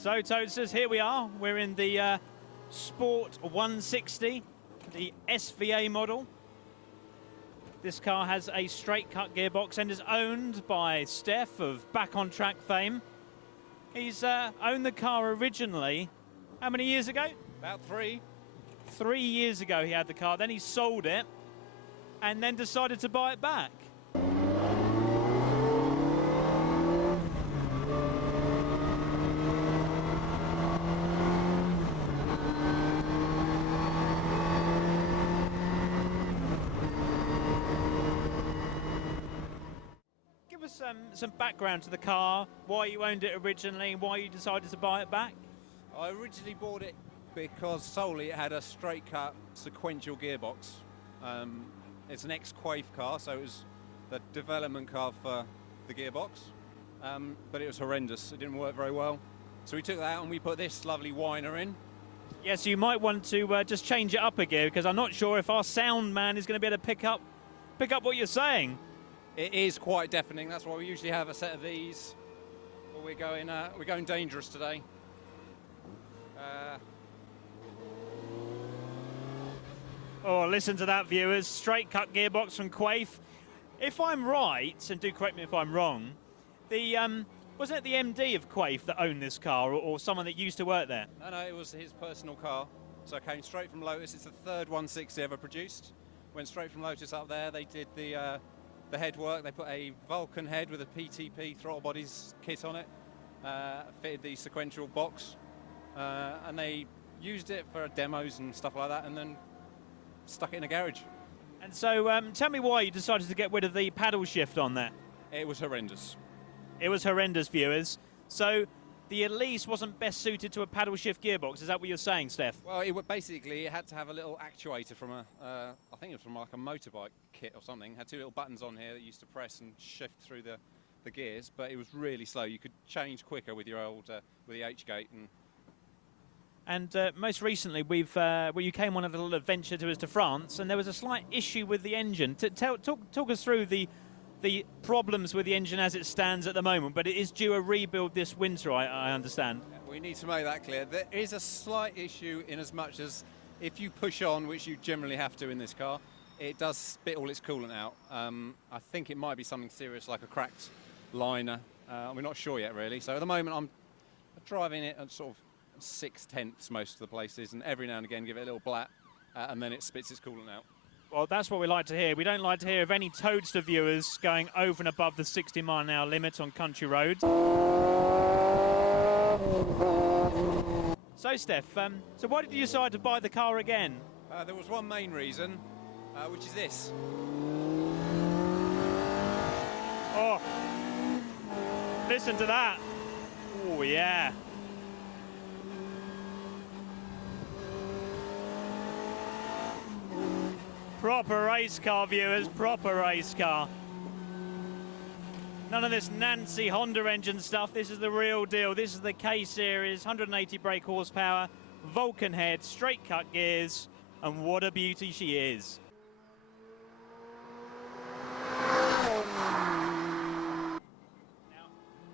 So Toasters, here we are. We're in the Sport 160, the SVA model. This car has a straight cut gearbox and is owned by Steph of Back on Track fame. He's owned the car originally, how many years ago? About 3. 3 years ago he had the car, then he sold it and then decided to buy it back. Give us some background to the car, why you owned it originally, why you decided to buy it back. I originally bought it because solely it had a straight cut sequential gearbox. It's an ex-Quaife car, so it was the development car for the gearbox, but it was horrendous. It didn't work very well. So we took that out and we put this lovely whiner in. Yes, you might want to just change it up a gear, because I'm not sure if our sound man is going to be able to pick up what you're saying. It is quite deafening. That's why we usually have a set of these. But we're going dangerous today. Oh, listen to that, viewers. Straight cut gearbox from Quaife. If I'm right, and do correct me if I'm wrong, wasn't it the MD of Quaife that owned this car, or someone that used to work there? No, it was his personal car. So it came straight from Lotus. It's the third 160 ever produced. Went straight from Lotus up there. They did the head work. They put a Vulcan head with a PTP throttle bodies kit on it, fitted the sequential box, and they used it for demos and stuff like that, and then stuck it in a garage. And so tell me why you decided to get rid of the paddle shift on there. It was horrendous. It was horrendous, viewers. So the Elise wasn't best suited to a paddle shift gearbox. Is that what you're saying, Steph? Well, it had to have a little actuator from I think it was from like a motorbike kit or something. Had 2 little buttons on here that you used to press and shift through the gears, but it was really slow. You could change quicker with your old with the H-gate. And most recently, you came on a little adventure to France, and there was a slight issue with the engine. Talk us through the problems with the engine as it stands at the moment, but it is due a rebuild this winter, I understand. We need to make that clear. There is a slight issue in as much as if you push on, which you generally have to in this car, it does spit all its coolant out. I think it might be something serious like a cracked liner. We're not sure yet, really. So at the moment, I'm driving it at sort of 6/10 most of the places, and every now and again give it a little blat, and then it spits its coolant out. Well, that's what we like to hear. We don't like to hear of any Toadster viewers going over and above the 60-mile-an-hour limit on country roads. So, Steph, so why did you decide to buy the car again? There was one main reason, which is this. Oh, listen to that. Oh, yeah. Proper race car, viewers, proper race car. None of this Nancy Honda engine stuff. This is the real deal. This is the K-Series, 180 brake horsepower, Vulcan head, straight cut gears, and what a beauty she is.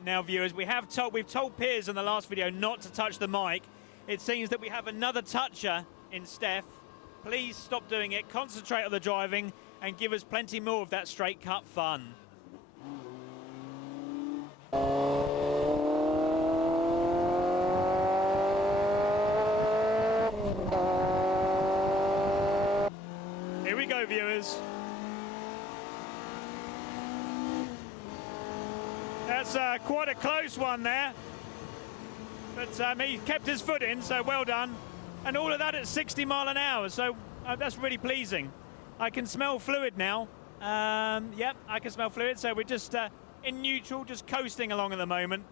Now viewers, we've told Piers in the last video not to touch the mic. It seems that we have another toucher in Steph. Please stop doing it, concentrate on the driving, and give us plenty more of that straight cut fun. Here we go, viewers. that's quite a close one there. But he kept his foot in, so well done. And all of that at 60 mile an hour, so that's really pleasing. I can smell fluid now. Yep, I can smell fluid, so we're just in neutral, just coasting along at the moment.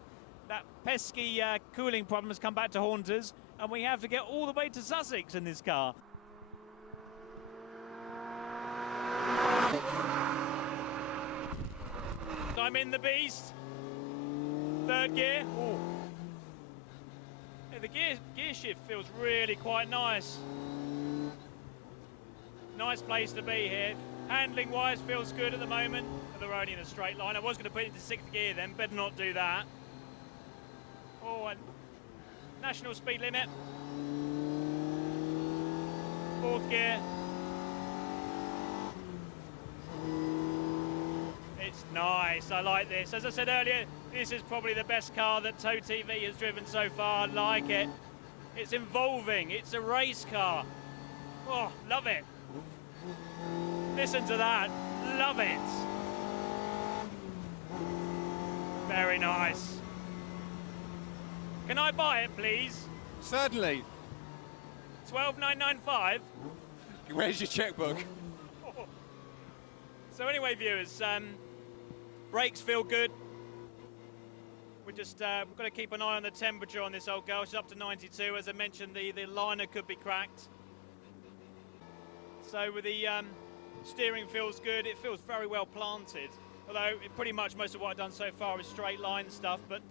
That pesky cooling problem has come back to haunt us, and we have to get all the way to Sussex in this car. I'm in the beast. Third gear. Ooh. Yeah, the gear shift feels really quite nice. Nice place to be here. Handling wise feels good at the moment. They're only in a straight line. I was going to put it into 6th gear then, better not do that. Oh, and national speed limit. 4th gear. It's nice, I like this. As I said earlier, this is probably the best car that Tow TV has driven so far. I like it. It's involving, it's a race car. Oh, love it. Listen to that, love it. Very nice. Can I buy it, please? Certainly. 12,995. Where's your checkbook? So anyway, viewers, brakes feel good. We've got to keep an eye on the temperature on this old girl. She's up to 92. As I mentioned, the liner could be cracked. So with the steering feels good. It feels very well planted. Although pretty much most of what I've done so far is straight line stuff, but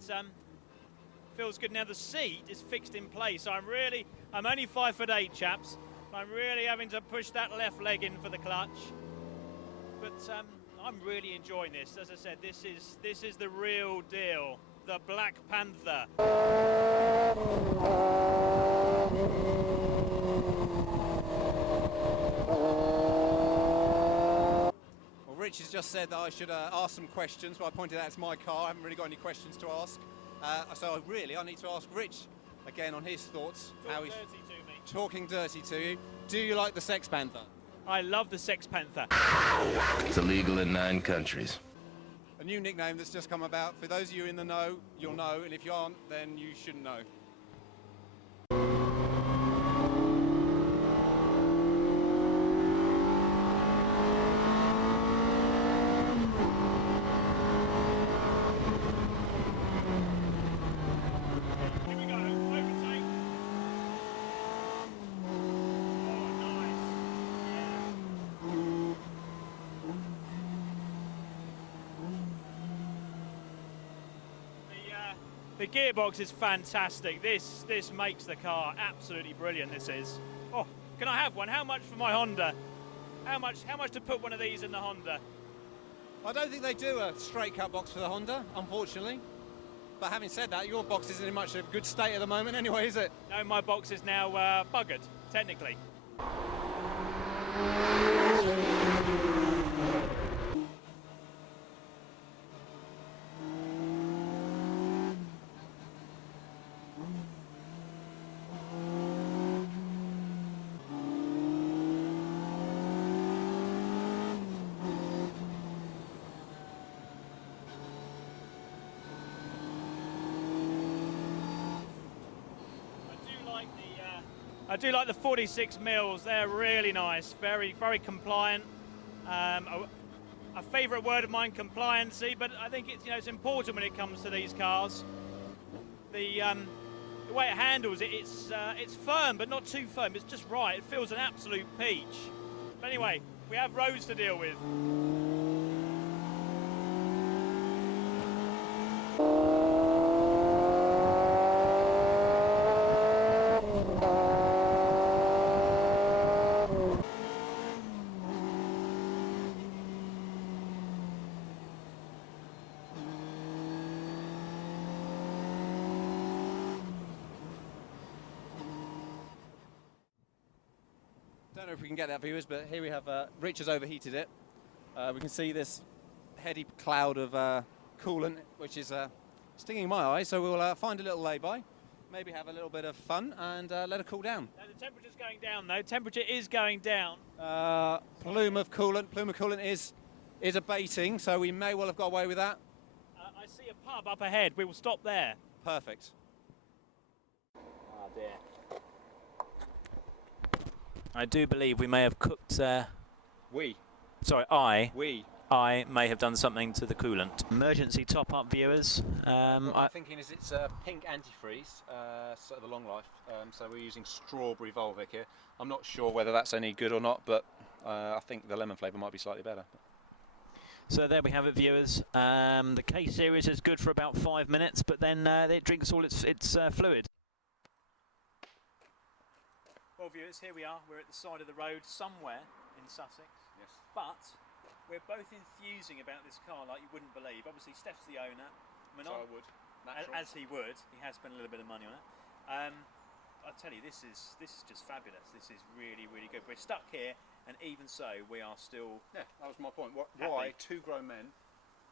feels good. Now the seat is fixed in place. I'm only 5'8", chaps. I'm really having to push that left leg in for the clutch. But I'm really enjoying this. As I said, this is the real deal. The Black Panther. Well, Rich has just said that I should ask some questions, but I pointed out it's my car. I haven't really got any questions to ask. So I need to ask Rich again on his thoughts. Talking dirty to you. Do you like the Sex Panther? I love the Sex Panther. It's illegal in 9 countries. A new nickname that's just come about. For those of you in the know, you'll know, and if you aren't, then you shouldn't know. The gearbox is fantastic. This makes the car absolutely brilliant. This is. Oh, can I have one? How much for my Honda? How much to put one of these in the Honda? I don't think they do a straight cut box for the Honda, unfortunately. But having said that, your box isn't in much of a good state at the moment anyway, is it? No, my box is now buggered, technically. I do like the 46 mils. They're really nice, very, very compliant. A favourite word of mine, compliancy, but I think it's important when it comes to these cars. The way it handles it, it's firm, but not too firm. It's just right. It feels an absolute peach. But anyway, we have roads to deal with. Don't know if we can get that, viewers, but here we have Rich has overheated it. We can see this heady cloud of coolant, which is stinging my eye, so we'll find a little lay-by, maybe have a little bit of fun and let it cool down. Now, the temperature's going down, though. Temperature is going down. Plume of coolant is abating, so we may well have got away with that. I see a pub up ahead. We will stop there. Perfect. Oh dear. I do believe we may have cooked. We I may have done something to the coolant. Emergency top-up, viewers. What I'm thinking is it's pink antifreeze, sort of the long life. So we're using strawberry Volvic here. I'm not sure whether that's any good or not, but I think the lemon flavour might be slightly better. So there we have it, viewers. The K series is good for about 5 minutes, but then it drinks all its fluid. Well, viewers, here we are. We're at the side of the road somewhere in Sussex. Yes. But we're both enthusing about this car like you wouldn't believe. Obviously, Steph's the owner. So I would. As he would. He has spent a little bit of money on it. I tell you, this is just fabulous. This is really, really good. We're stuck here, and even so, we are still. Yeah, that was my point. Why two grown men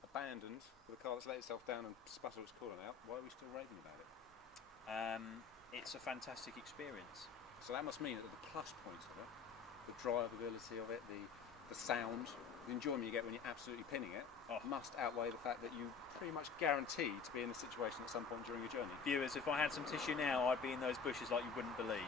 abandoned with a car that's let itself down and sputtered its coolant out? Why are we still raving about it? It's a fantastic experience. So that must mean that the plus points of it, the drivability of it, the sound, the enjoyment you get when you're absolutely pinning it, must outweigh the fact that you pretty much guaranteed to be in this situation at some point during your journey. Viewers, if I had some tissue now, I'd be in those bushes like you wouldn't believe.